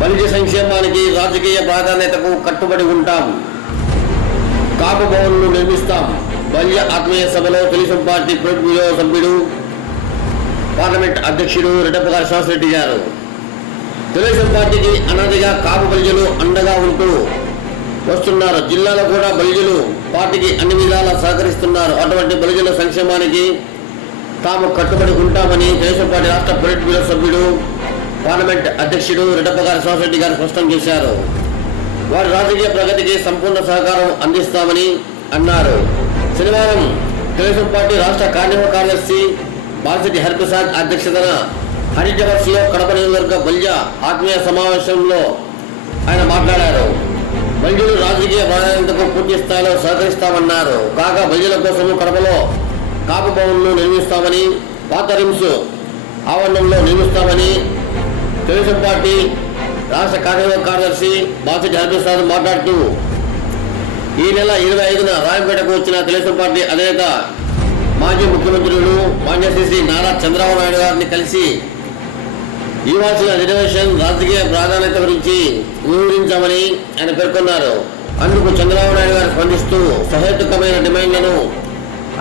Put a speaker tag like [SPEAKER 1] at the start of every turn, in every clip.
[SPEAKER 1] బలిజ సంక్షేమానికి రాజకీయ ప్రాధాన్యతకు కట్టుబడి ఉంటాం. కాపు భవన్లు నిర్మిస్తాం. బల్య ఆత్మీయ సభలో తెలుగుదేశం పార్టీ పొలిట్ బ్యూరో సభ్యుడు పార్లమెంట్ అధ్యక్షుడు రెడ్డప్పగారి శాస్త్రెడ్డి గారు. తెలుగుదేశం పార్టీకి అనాదిగా కాపు బలిజలు అండగా ఉంటూ వస్తున్నారు. జిల్లాలో కూడా బలిజలు పార్టీకి అన్ని విధాలా సహకరిస్తున్నారు. అటువంటి బలిజల సంక్షేమానికి తాము కట్టుబడి ఉంటామని తెలుగుదేశం పార్టీ రాష్ట్ర పొలిట్ బ్యూరో సభ్యుడు పార్లమెంట్ అధ్యక్షుడు రెడ్డప్పగారి సోసరెడ్డి గారు స్పష్టం చేశారు. వారి రాజకీయ ప్రగతికి సంపూర్ణ సహకారం అందిస్తామని అన్నారు. శనివారం తెలుగుదేశం పార్టీ రాష్ట్ర కార్యనిర్వాహక కార్యదర్శి బాలశెట్టి హరిప్రసాద్ అధ్యక్షతన హరిజవర్స్లో కడప నియోజకవర్గ బల్య ఆత్మీయ సమావేశంలో ఆయన మాట్లాడారు. బల్యులు రాజకీయ ప్రాధాన్యతకు పూర్తి స్థాయిలో సహకరిస్తామన్నారు. కాగా బల్యుల కోసము కడపలో కాపు భవన్ను నిర్మిస్తామని పాత రిమ్స్ ఆవరణంలో నిర్మిస్తామని తెలుగుదేశం పార్టీ రాష్ట్ర కార్యక్రమ కార్యదర్శి బాసిటి హరిప్రసాద్ మాట్లాడుతూ ఈ నెల ఇరవై ఐదున రాయపేటకు వచ్చిన తెలుగుదేశం పార్టీ అధినేత మాజీ ముఖ్యమంత్రులు మాన్యశ్రీ నారా చంద్రబాబు నాయుడు గారిని కలిసి ఇవ్వాల్సిన రిజర్వేషన్ రాజకీయ ప్రాధాన్యత గురించి వివరించామని ఆయన పేర్కొన్నారు. అందుకు చంద్రబాబు నాయుడు గారు స్పందిస్తూ సహేతుకమైన డిమాండ్లను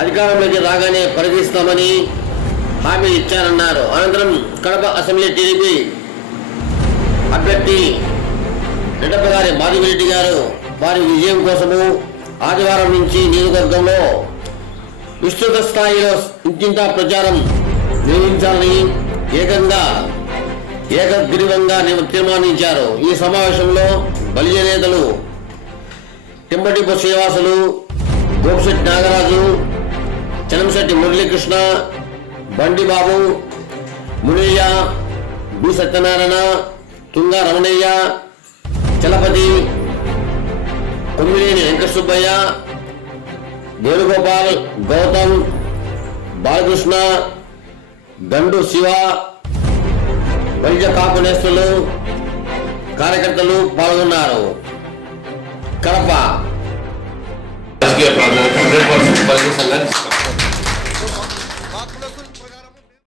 [SPEAKER 1] అధికారంలోకి రాగానే పరిగణిస్తామని హామీ ఇచ్చారన్నారు. అనంతరం కడప అసెంబ్లీ టీడీపీ అభ్యర్థి రెడ్డప్ప గారి మాధవిరెడ్డి గారు వారి విజయం కోసము ఆదివారం నుంచి నియోజకవర్గంలో విస్తృత స్థాయిలో ఇంటింటా ప్రచారం నిర్వహించాలని ఏకంగా ఏకగ్రీవంగా తీర్మానించారు. ఈ సమావేశంలో బలిజ నేతలు టింబటిపు శ్రీవాసులు గోపిశెట్టి నాగరాజు చలంశెట్టి మురళీకృష్ణ బండిబాబు మునయ్య బి సత్యనారాయణ తుంగ రమణయ్య చలపతి కొమ్మినేని వెంకట సుబ్బయ్య వేణుగోపాల్ గౌతమ్ బాలకృష్ణ దండు శివ వైద్య కాపునేస్తులు కార్యకర్తలు పాల్గొన్నారు. కడప.